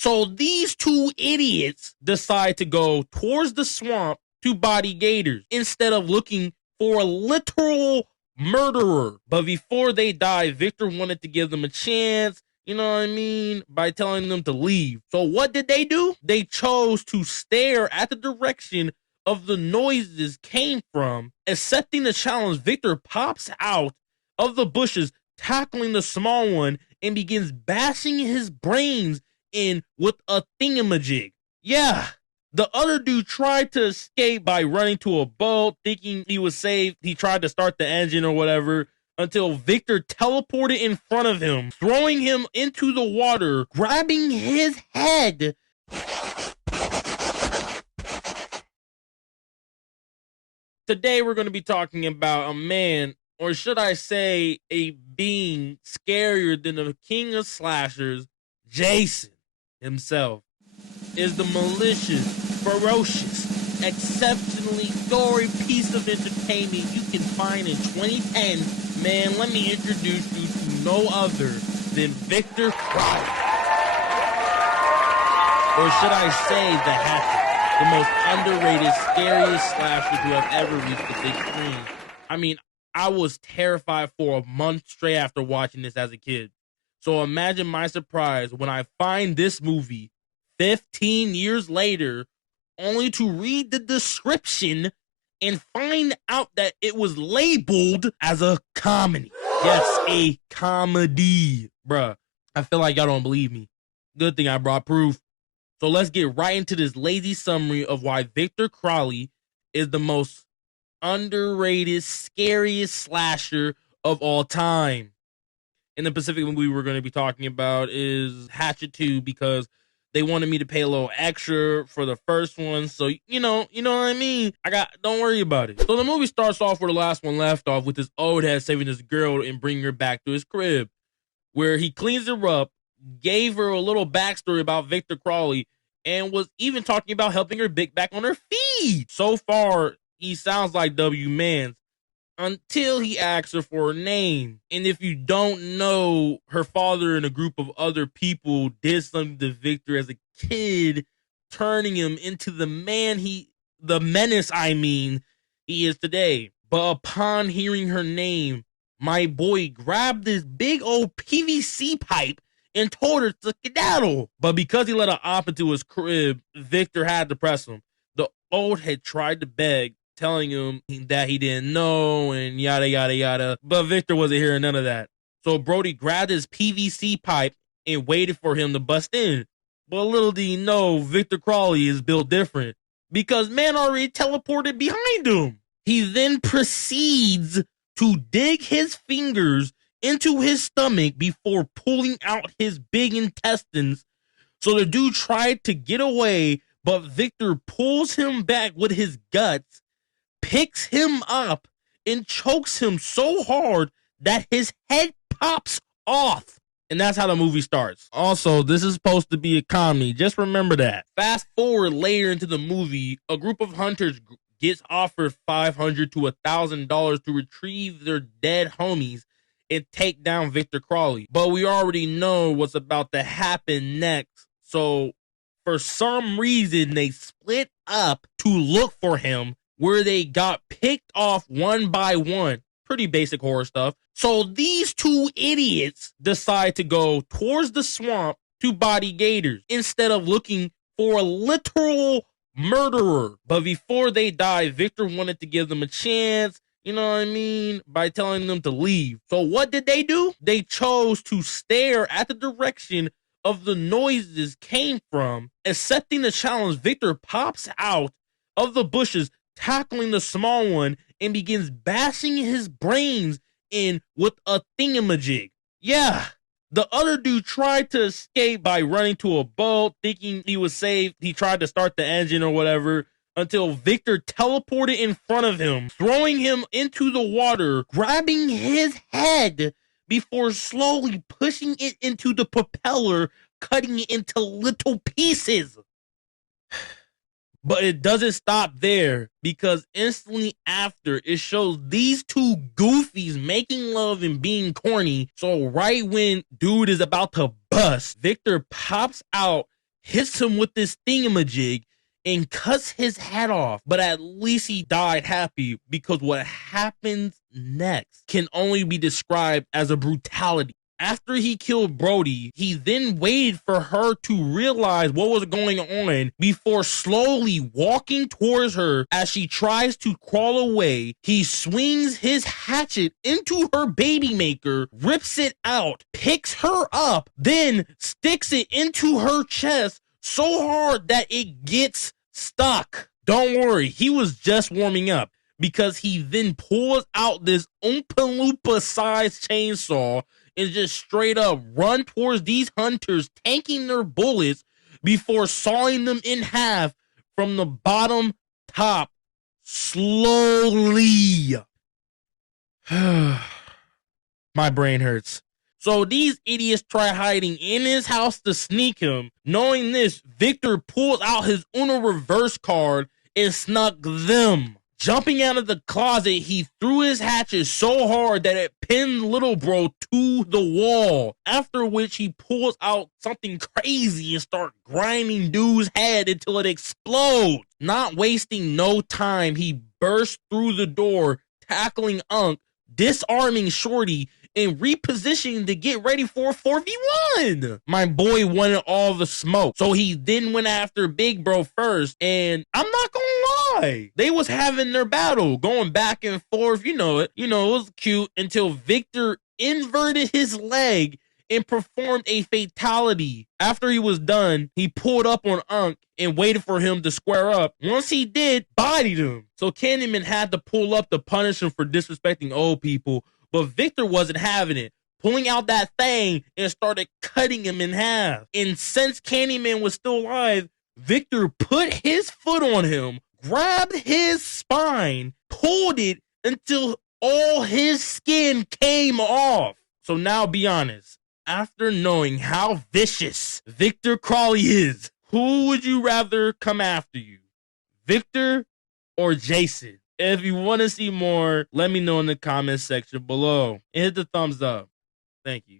So these two idiots decide to go towards the swamp to body gators instead of looking for a literal murderer. But before they die, Victor wanted to give them a chance, you know what I mean, by telling them to leave. So what did they do? They chose to stare at the direction of the noises came from. Accepting the challenge, Victor pops out of the bushes, tackling the small one, and begins bashing his brains in with a thingamajig. Yeah, the other dude tried to escape by running to a boat, thinking he was safe. He tried to start the engine or whatever until Victor teleported in front of him, throwing him into the water, grabbing his head. Today we're going to be talking about a man, or should I say a being scarier than the king of slashers, Jason himself. Is the malicious, ferocious, exceptionally gory piece of entertainment you can find in 2010. Man, let me introduce you to no other than Victor Crowley. Or should I say the Hatchet, the most underrated, scariest slasher to have ever reached the big screen. I mean, I was terrified for a month straight after watching this as a kid. So imagine my surprise when I find this movie 15 years later, only to read the description and find out that it was labeled as a comedy. Yes, a comedy. Bruh, I feel like y'all don't believe me. Good thing I brought proof. So let's get right into this lazy summary of why Victor Crowley is the most underrated, scariest slasher of all time. In the Pacific movie we're going to be talking about is Hatchet 2, because they wanted me to pay a little extra for the first one. So, you know what I mean? Don't worry about it. So the movie starts off where the last one left off, with this old head saving this girl and bringing her back to his crib, where he cleans her up, gave her a little backstory about Victor Crowley, and was even talking about helping her get back on her feet. So far, he sounds like W. Mans, until he asks her for her name. And if you don't know, her father and a group of other people did something to Victor as a kid, turning him into the menace he is today. But upon hearing her name, my boy grabbed this big old PVC pipe and told her to skedaddle. But because he let her op into his crib, Victor had to press him. The old had tried to beg, telling him that he didn't know and yada, yada, yada. But Victor wasn't hearing none of that. So Brody grabbed his PVC pipe and waited for him to bust in. But little did he know, Victor Crowley is built different, because man already teleported behind him. He then proceeds to dig his fingers into his stomach before pulling out his big intestines. So the dude tried to get away, but Victor pulls him back with his guts, picks him up, and chokes him so hard that his head pops off. And that's how the movie starts. Also, this is supposed to be a comedy. Just remember that. Fast forward later into the movie, a group of hunters gets offered $500 to $1,000 to retrieve their dead homies and take down Victor Crowley. But we already know what's about to happen next. So for some reason, they split up to look for him, where they got picked off one by one. Pretty basic horror stuff. So these two idiots decide to go towards the swamp to body gators instead of looking for a literal murderer. But before they die, Victor wanted to give them a chance, you know what I mean, by telling them to leave. So what did they do? They chose to stare at the direction of the noises came from. Accepting the challenge, Victor pops out of the bushes, tackling the small one, and begins bashing his brains in with a thingamajig. Yeah, the other dude tried to escape by running to a boat, thinking he was safe. He tried to start the engine or whatever until Victor teleported in front of him, throwing him into the water, grabbing his head before slowly pushing it into the propeller, cutting it into little pieces. But it doesn't stop there, because instantly after, it shows these two goofies making love and being corny. So right when dude is about to bust, Victor pops out hits him with this thingamajig, and cuts his head off. But at least he died happy, because what happens next can only be described as a brutality. After he killed Brody, he then waited for her to realize what was going on before slowly walking towards her. As she tries to crawl away, he swings his hatchet into her baby maker, rips it out, picks her up, then sticks it into her chest so hard that it gets stuck. Don't worry, he was just warming up, because he then pulls out this Oompa Loompa sized chainsaw and just straight up run towards these hunters, tanking their bullets before sawing them in half from the bottom top slowly. My brain hurts. So these idiots try hiding in his house to sneak him. Knowing this, Victor pulls out his Uno reverse card and snuck them. Jumping out of the closet, he threw his hatchet so hard that it pinned little bro to the wall. After which he pulls out something crazy and starts grinding dude's head until it explodes. Not wasting no time, he bursts through the door, tackling Unc, disarming Shorty, and repositioning to get ready for a 4v1. My boy wanted all the smoke, so he then went after Big Bro first, and I'm not gonna lie, they was having their battle, going back and forth, you know it was cute, until Victor inverted his leg and performed a fatality. After he was done, he pulled up on Unc and waited for him to square up. Once he did, bodied him. So Candyman had to pull up to punish him for disrespecting old people, but Victor wasn't having it, pulling out that thing and started cutting him in half. And since Candyman was still alive, Victor put his foot on him, grabbed his spine, pulled it until all his skin came off. So now be honest, after knowing how vicious Victor Crowley is, who would you rather come after you? Victor or Jason? If you want to see more, let me know in the comment section below. And hit the thumbs up. Thank you.